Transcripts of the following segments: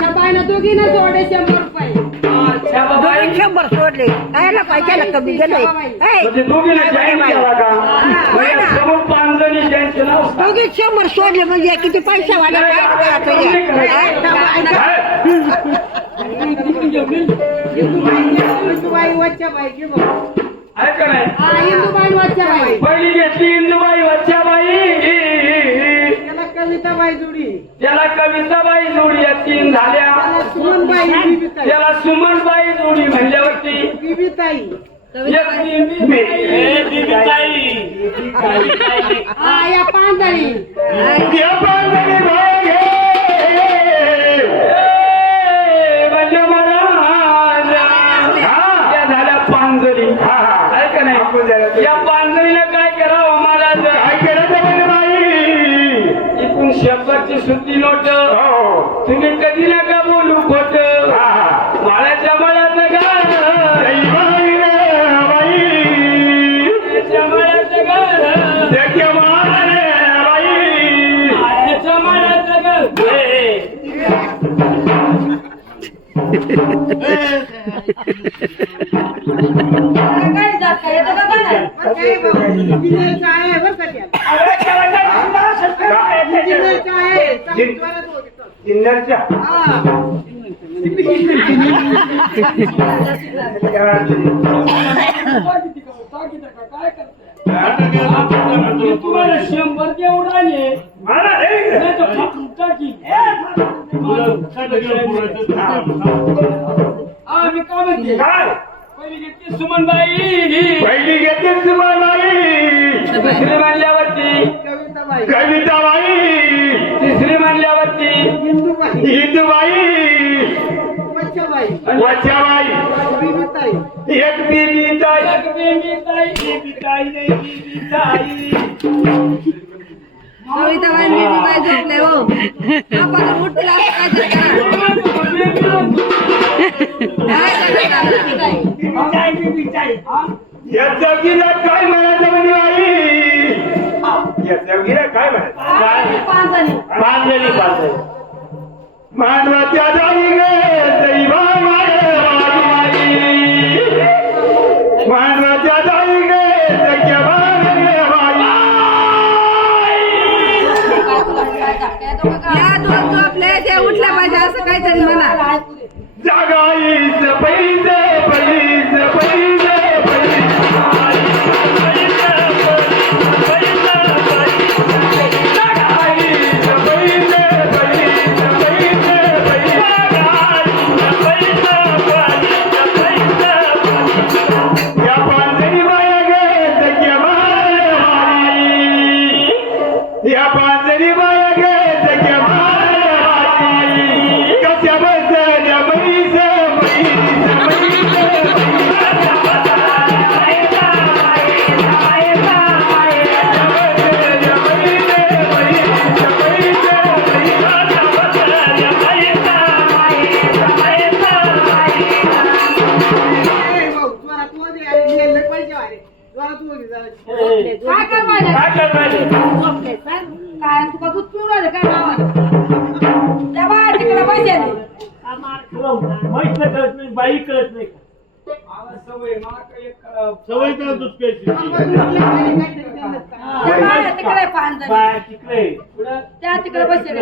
छबाईनं दोघीनं जोडे शंभर रुपये. सोडले. कायला पैशाला कमी गेलोय ऐ, म्हणजे दोघीला जॉईन केला का? होय ना. समोर पाच जणी ज्यांचे नाव सांग. दोघी शंभर सोडले म्हणजे किती पैसा वाला? काय घे बघ. आहे का नाही हा? पहिली घेतली इंदुबाई त्याला कविताबाई जोडी. त्याला कविताबाई जोडी या तीन झाल्या. त्याला त्याला सुमनबाई जोडी म्हणल्यावरती बिबिताई एक बिबिताई. तुम्ही कधी नका बोलू खोट. माळ्याच्या मळ्याचं घर. काय जात काय येतं का नाही? इंजिनिअरचं आहे बरं का त्याला. इंजिनिअरचं आहे. चांगली जोरात हा. मी तुम्हाला शंभर देऊन आले. नाही तर फाटून टाकीन. हा, मी काय म्हणते? पहिली घेतली सुमनबाई. पहिली घेतली सुमाबाई दुसरी मानल्यावरती. कविताबाई कविताबाई तिसरी मानल्यावरती. इंदुबाई हिंदूबाई बिबिताई एक बीबी ताई. एक बेबी ताई, बेबी ताई नाही, बेबी ताई. कविताबाई मी बाई झोपले हो. आपण काय. हा? काय म्हणायचं म्हणजे बाई? काय म्हणायचं? मानलेली पाहिजे मानवाच्या जाई गे दैवा मानवाई मानवाच्या जाई गे सख्या या दोन झोपले ते उठल्या पाहिजे असं काहीतरी म्हणा. जागाईच पैज सांगा. त्या बाहेर तिकडे पुढं. त्या तिकडे पैसे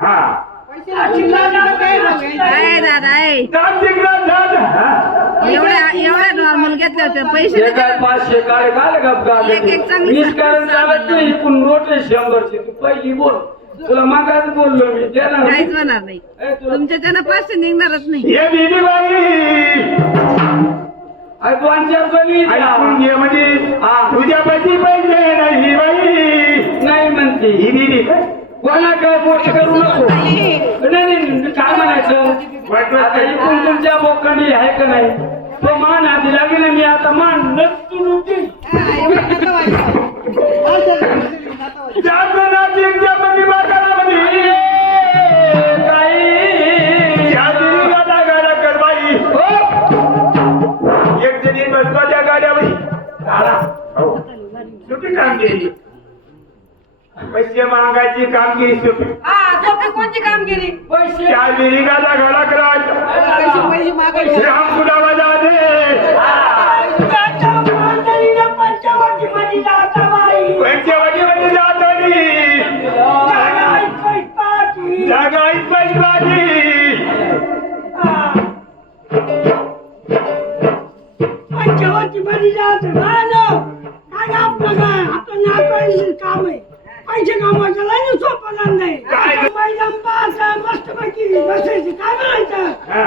हा. दादा आहे. एवढ्या एवढ्या नॉर्मल घेतले होते पैसे काय पाचशे काय काय गप एक- एक चांगली निष्कारण चालत नाही इकडून नोट आहे शंभरची. तू पहिली बोल. तुला मागाच बोललो मी. दे ना काहीच होणार नाही. ए, तुला तुमच्या त्यानं पाचशे निघणारच नाही. ये बीबी बाई! अरे ऐकून. घे म्हणजे हा. तुझ्यापाशी पैसे नाही बाई. नाही म्हणते. ही काय? कोणा काय गोष्ट करू नको. नाही नाही नाही, काय म्हणायचं? आता इकडून तुमच्या बोकडी आहे का नाही? तो मान आधी लागेल मी आता मान नसतो पैसे मागायची कामगिरी हा सोपी कोणती कामगिरी? पैसे. त्या श्याम तुला मजा दे. पंचवटीमध्ये जातो नी. जागा ऐकवायची माझी पैसे कामाचं नाही सोपं झालं नाही काय? मैदान पास मस्त पैकी बसायचं काय करायचं हा.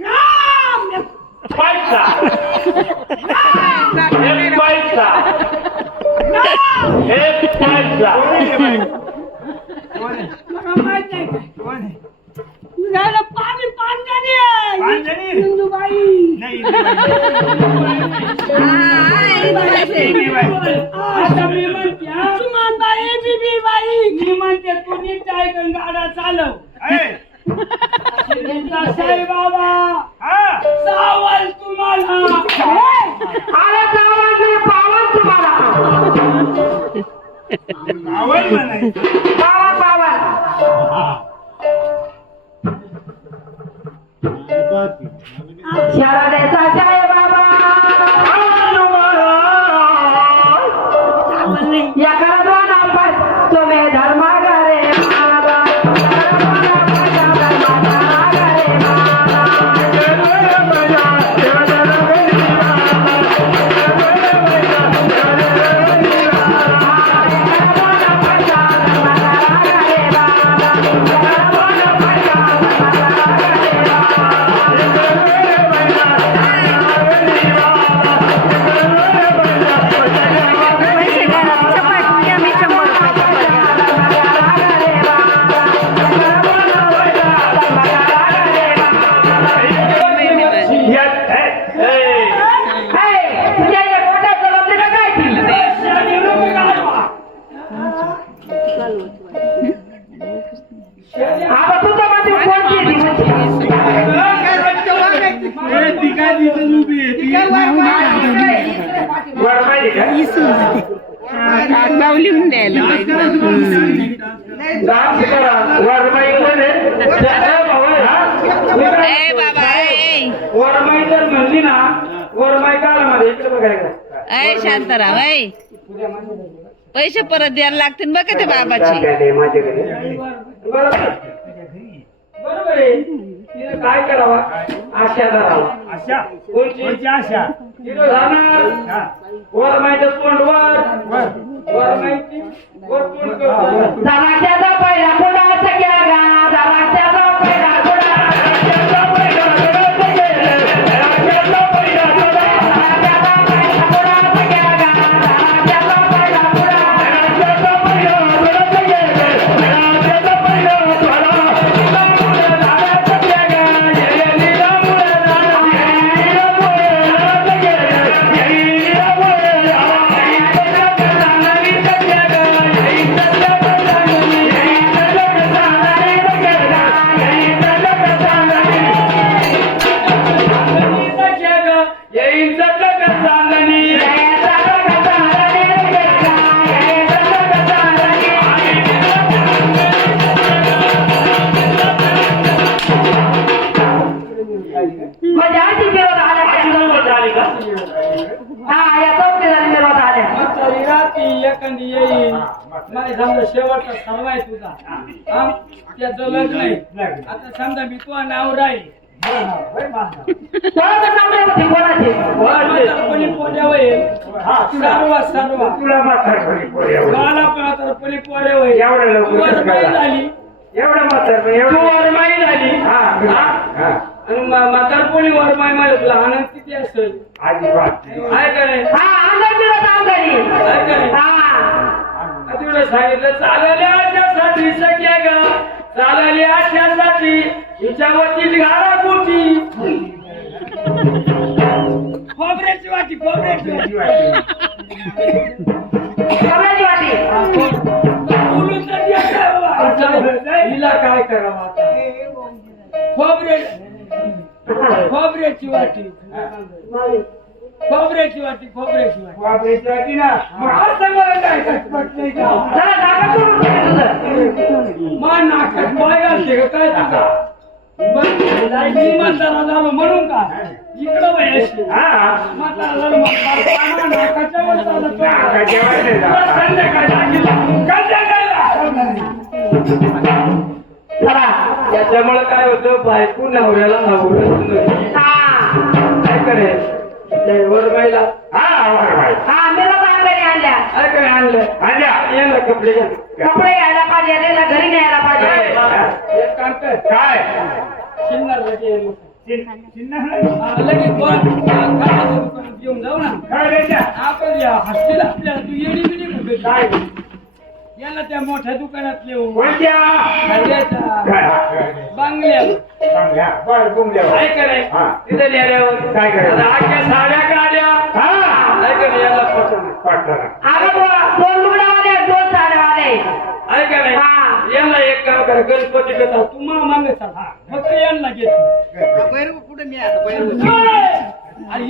राम पैसा एक पैसा राम एक पैसा ए शांताराम पैसे परत द्यायला लागतील बघ ते बाबाची. बरोबर आहे. काय करावा आशा धरावा आशा कोणची आशा तिथं राहणार वर माहिती तोंड वर वर माहिती शेवटचा सर्व आहे तुझा. हा? त्याचं लग्न आहे आता समजा मी तुझा कोणाचं नवरे होते कोणाचे म्हातारपणी पोट्या होईल. सर्व सर्व. तुला म्हातारपणी पोर एवढं. गाला म्हातारपणी पोट्या होईल. एवढं लवकर वर कसं बाई काय? झाली? एवढं म्हातारपण तू एवढं वरमाई झाली? हा हा? हा? आणि म- म्हातारपणी वरमाई मला तुला आनंद किती असेल? अजिबात हा अंदाज दिला होता अंगारी काय करे हा. तुला सांगितलं चालल्या आशासाठी सख्या ग चालल्या आशासाठी हिच्यावरती घाला कुठी खोबऱ्याची वाटी खोबऱ्याची वाटी. वाटी. बोलून तर काय बाबा. हिला काय करावं आता? खोबरे खोबऱ्याची वाटी. खोबऱ्याची वाटी खोबऱ्याची वाटी. बापरेची वाटी ना. मग का? जरा करून तुझं मा नाकात बाय घालते का काय तुझा बरं, मी म्हातारा झालो म्हणून का? इकडं वयाशी हा. म्हातारा झालो मग बापाला नाकाच्या वर चालत होता. नाकाच्या वर नाही जात. तुला संध्याकाळी दाखीला. जरा त्याच्यामुळे काय होतं? बायको नवऱ्याला. हा. काय करेल? वर बाईला हा वर बाई. हा मी बाबा अंगारी आणल्या काय करे आणलं आल्या. ये ना कपडे घ्या. कपडे यायला पाहिजे त्याला घरी न्यायला पाहिजे काय? एक काम कर काय शिन्नर लगे चिन्ह. हा, बोला. हा, घेऊन जाऊ ना काय द्यायच्या? आपण या हॉस्टेल आपल्याला तू येडी बिडी काय याला त्या मोठ्या दुकानात काय हा, काय? हा. तिथे करायचं? आख्या साड्या काढल्या हा. याला हा. यांना एक काम करा गणपती कसा तू मा मागे चाल. फक्त यांना घेत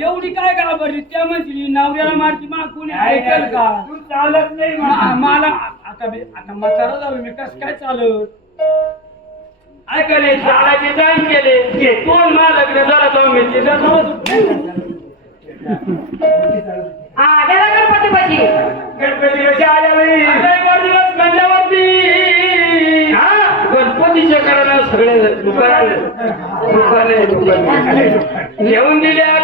एवढी काय घाबरली? त्या म्हणतील नवऱ्याला मारती मा कोणी ऐकल का? तू चालत नाही. मला आता मी आता म्हातारा झालो मी कस काय चालत ऐकले झाडाचे जाण केले. कोण मा लग्न झालं तो मी तिथं हा गणपती पाहिजे गणपती कशी आल्या बाई? दिवस म्हणल्यावरती. हा? गणपतीच्या कारण सगळे दुकान दुकाने दुकाने. घेऊन दिल्या